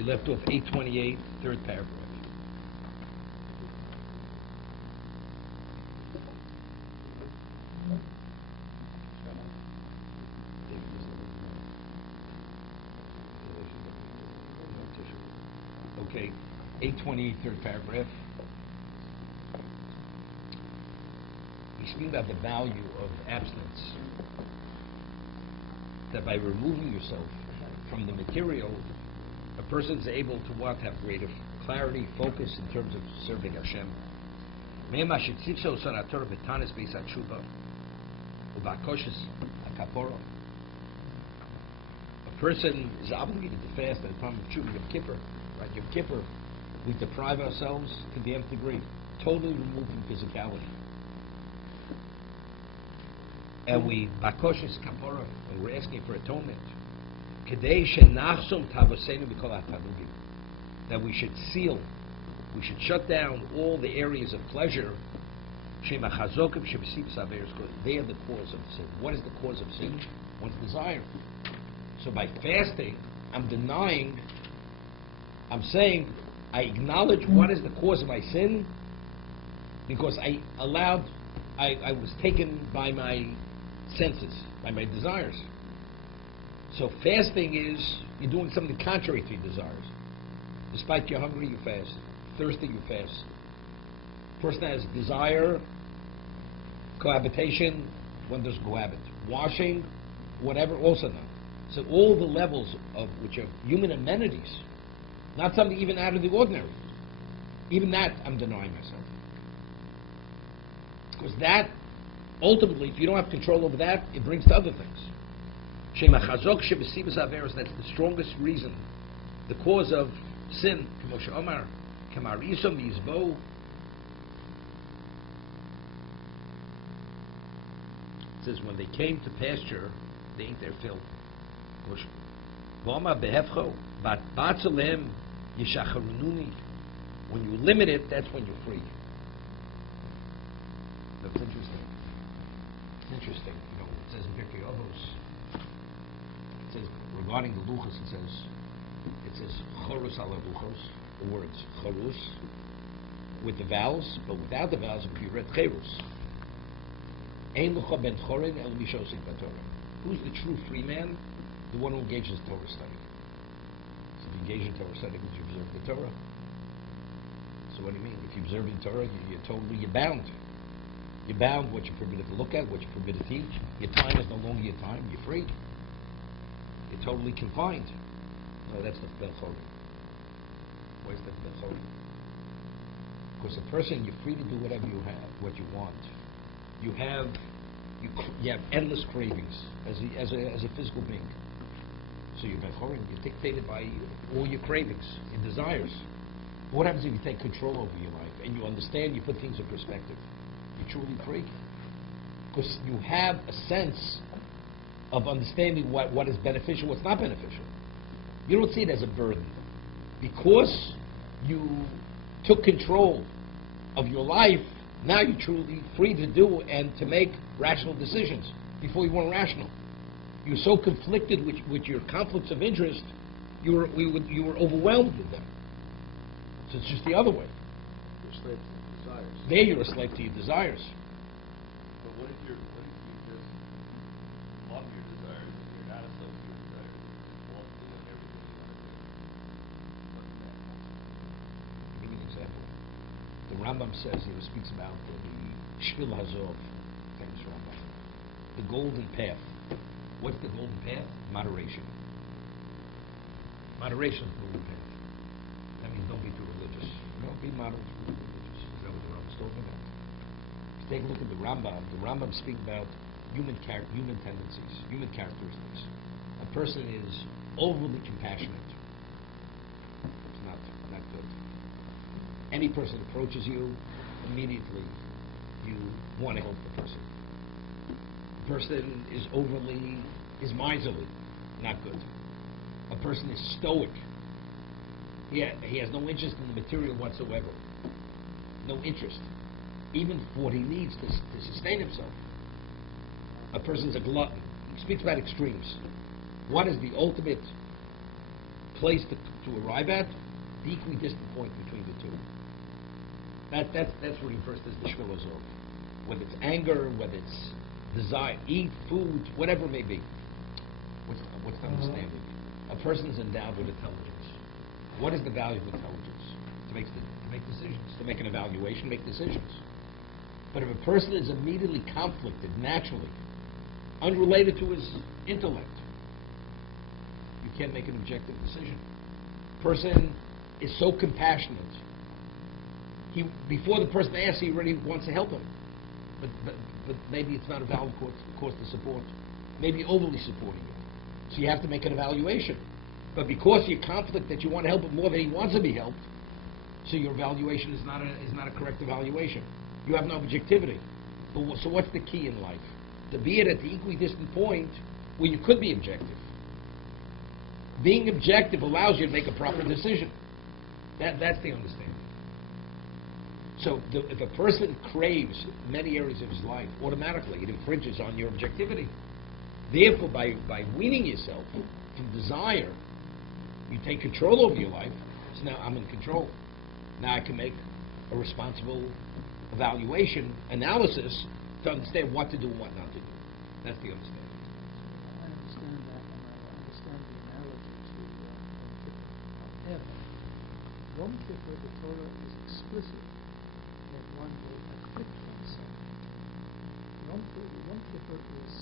We left off 828, third paragraph. Okay, 828, third paragraph. We speak about the value of abstinence. That by removing yourself from the material, a person's able to what? Have greater clarity, focus in terms of serving Hashem. A person is obligated to fast at the time of Yom Kippur. Right? Yom Kippur, we deprive ourselves to the nth degree, totally removing physicality. And we bakoshes kapora, and we're asking for atonement. That we should seal, we should shut down all the areas of pleasure. They are the cause of sin. What is the cause of sin? One's desire. So by fasting, I'm denying, I'm saying, I acknowledge what is the cause of my sin, because I was taken by my senses, by my desires. So fasting is, you're doing something contrary to your desires. Despite you're hungry, you fast. Thirsty, you fast. Person has desire, cohabitation, one does cohabit. Washing, whatever, also none. So all the levels of which are human amenities, not something even out of the ordinary. Even that, I'm denying myself. Because that, ultimately, if you don't have control over that, it brings to other things. That's the strongest reason, the cause of sin. It says, when they came to pasture, they ate their fill. When you limit it, that's when you're free. That's interesting. It's interesting. You know, it says in Judeo-Arabic, it says regarding the luchos, it says Chovos HaLevavos, the words Chovos with the vowels, but without the vowels it would be read Cherus. Ein lucha ben chorin el mishosik b'Torah. Who's the true free man? The one who engages in Torah study. So if you engage in Torah study, because you observe the Torah. So what do you mean? If you observe the Torah, you're bound. You're bound what you're permitted to look at, what you're permitted to teach. Your time is no longer your time. You're free. You're totally confined. No, that's the Belchori. Why is that Belchori? Because a person, you're free to do whatever you have, what you want. You have endless cravings as a physical being. So you're Belchori. You're dictated by all your cravings, your desires. What happens if you take control over your life and you understand, you put things in perspective? You're truly free. Because you have a sense of understanding what is beneficial, what's not beneficial. You don't see it as a burden. Because you took control of your life, now you're truly free to do and to make rational decisions. Before you weren't rational. You were so conflicted with your conflicts of interest, you were overwhelmed with them. So it's just the other way. You're a slave to your desires. There you're a slave to your desires. But what if you just love your desires and you're not a slave to your desires? You want to do everything you want to do. What is that? I'll give you an example. The Rambam says, he speaks about the Shvil Hazov, famous Rambam. The golden path. What's the golden path? Moderation. Moderation is the golden path. That means don't be too religious. No, be moderate, be religious. Is that what the Rambam's talking about? If you take a look at the Rambam speaks about human tendencies, human characteristics. A person is overly compassionate. It's not good. Any person approaches you, immediately you want to help the person. A person is miserly, not good. A person is stoic. He has no interest in the material whatsoever. No interest. Even for what he needs to sustain himself. A person's a glutton. He speaks about extremes. What is the ultimate place to arrive at, the equidistant point between the two. That's what he refers to as the shvilazov. Whether it's anger, whether it's desire, eat, food, whatever it may be. What's the understanding? A person is endowed with intelligence. What is the value of intelligence? To make decisions, to make an evaluation, make decisions. But if a person is immediately conflicted, naturally, unrelated to his intellect, you can't make an objective decision. Person is so compassionate. Before the person asks, he already wants to help him. But maybe it's not a valid cause to support. Maybe overly supporting him. So you have to make an evaluation. But because you're conflict that you want to help him more than he wants to be helped, so your evaluation is not a correct evaluation. You have no objectivity. So what's the key in life? To be at the equidistant point where you could be objective. Being objective allows you to make a proper decision. That's the understanding. So if a person craves many areas of his life, automatically it infringes on your objectivity. Therefore, by weaning yourself from desire, you take control over your life. So now I'm in control. Now I can make a responsible evaluation, analysis, to understand what to do and what not to do. That's the understanding. I understand that, and I understand the analogy to Yom Kippur. However, Yom Kippur, the Torah is explicit that one will afflict oneself. Yom Kippur is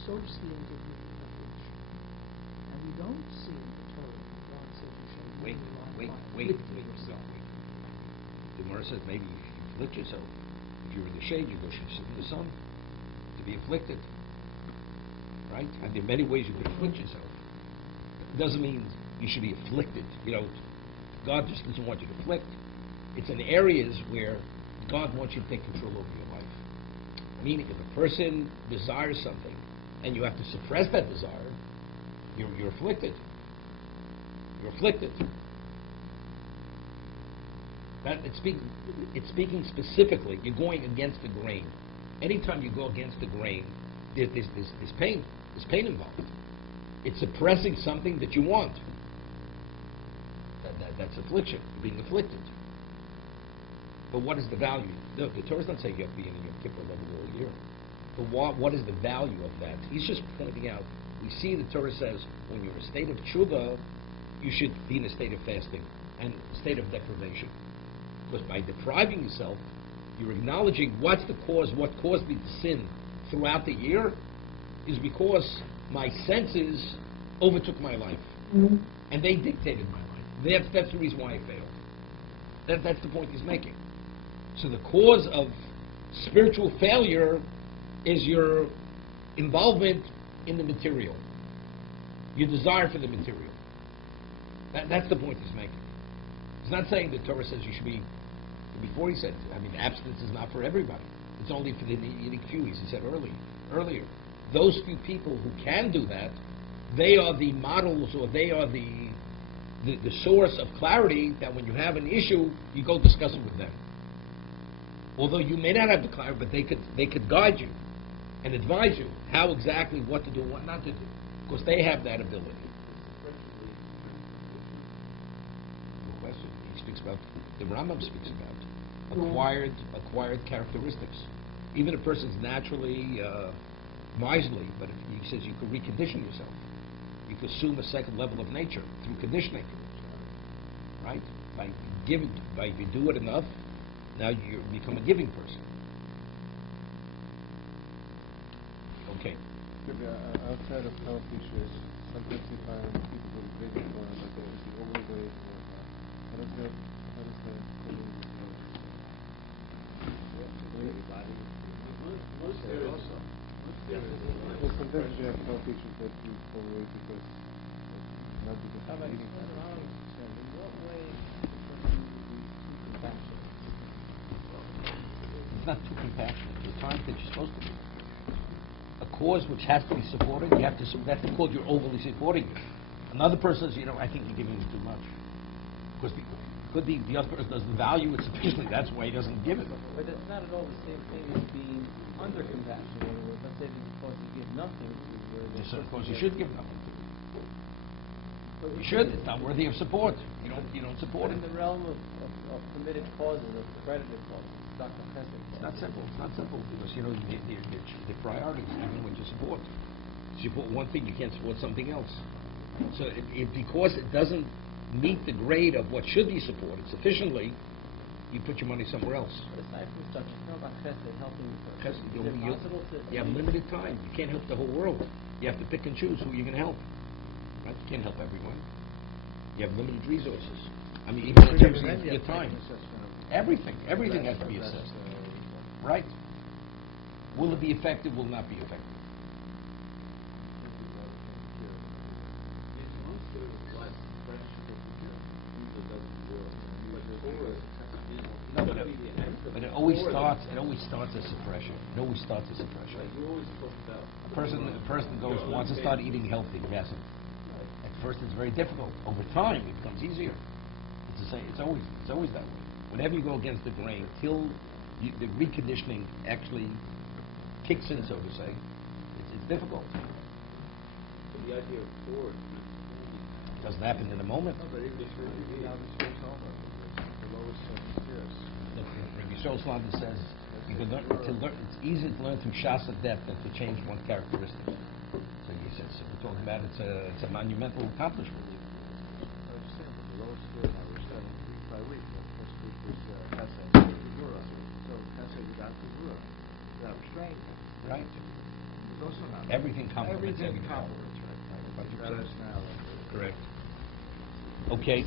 associated with the affliction. And we don't see in the Torah that God says you shall Wait. yourself. The Gemara says maybe you should afflict yourself. If you're in the shade, you should sit in the sun to be afflicted. Right? And there are many ways you could afflict yourself. It doesn't mean you should be afflicted. God just doesn't want you to afflict. It's in areas where God wants you to take control over your life. Meaning, if a person desires something and you have to suppress that desire, you're afflicted. You're afflicted. It's speaking specifically. You're going against the grain. Anytime you go against the grain, there's pain. There's pain involved. It's suppressing something that you want. That's affliction. You're being afflicted. But what is the value? The Torah's not saying you have to be in your Kippur level all year. But what is the value of that? He's just pointing out. We see the Torah says when you're in a state of tshuva, you should be in a state of fasting and a state of deprivation. Because by depriving yourself, you're acknowledging what's the cause, what caused me to sin throughout the year is because my senses overtook my life. Mm-hmm. And they dictated my life. That's the reason why I failed. That's the point he's making. So the cause of spiritual failure is your involvement in the material. Your desire for the material. That's the point he's making. He's not saying the Torah says you should be, before he said, abstinence is not for everybody. It's only for the unique few, as he said earlier. Those few people who can do that, they are the models, or they are the source of clarity that when you have an issue, you go discuss it with them. Although you may not have the clarity, but they could guide you and advise you how exactly what to do and what not to do, because they have that ability. The question he speaks about, the Rambam speaks about acquired characteristics. Even a person's naturally miserly, but he says you can recondition yourself. You can assume a second level of nature through conditioning, right? By if you do it enough, now you become a giving person. Okay. Outside of health issues, sometimes you find people who are grieving for like the overweight or how does the well, sometimes you have health issues that you overweight because not because of eating. In what way compassion? It's not too compassionate. The times that you're supposed to be. A cause which has to be supported, you have to. That's called you're overly supporting it. Another person says, I think you're giving too much. Because could be the other person doesn't value it sufficiently. That's why he doesn't give it. But it's not at all the same thing as being under compassion. In other words, let's say that because you give nothing to where Yes, of course, you should give nothing to. You should. It's not worthy of support. You don't support But it. in the realm of permitted causes, of credited causes, it's not compensable. It's not simple. It's not simple because the priorities even when you support. If you support one thing, you can't support something else. So because it doesn't meet the grade of what should be supported sufficiently, you put your money somewhere else. But aside from stuff, it's not about chesed, helping the person. Chesed, Is it possible to... You have limited time. You can't help the whole world. You have to pick and choose who you're going to help. Right? You can't help everyone. You have limited resources. I mean, even in terms of your time. Everything has to be assessed. Right? Will it be effective? Will not be effective? No, but it always starts as suppression. It always starts as suppression. A person wants to start eating healthy. He hasn't. At first, it's very difficult. Over time, it becomes easier. It's the same. It's always that way. Whenever you go against the grain, till the reconditioning actually kicks in, so to say, it's difficult. So the idea of forward It doesn't happen in a moment. Look, Rabbi Yisrael says you can learn. It's easier to learn through shas of depth than to change one characteristic. So he says, we're talking about it's a monumental accomplishment. Right. Everything complements everything. Right. Correct. Okay.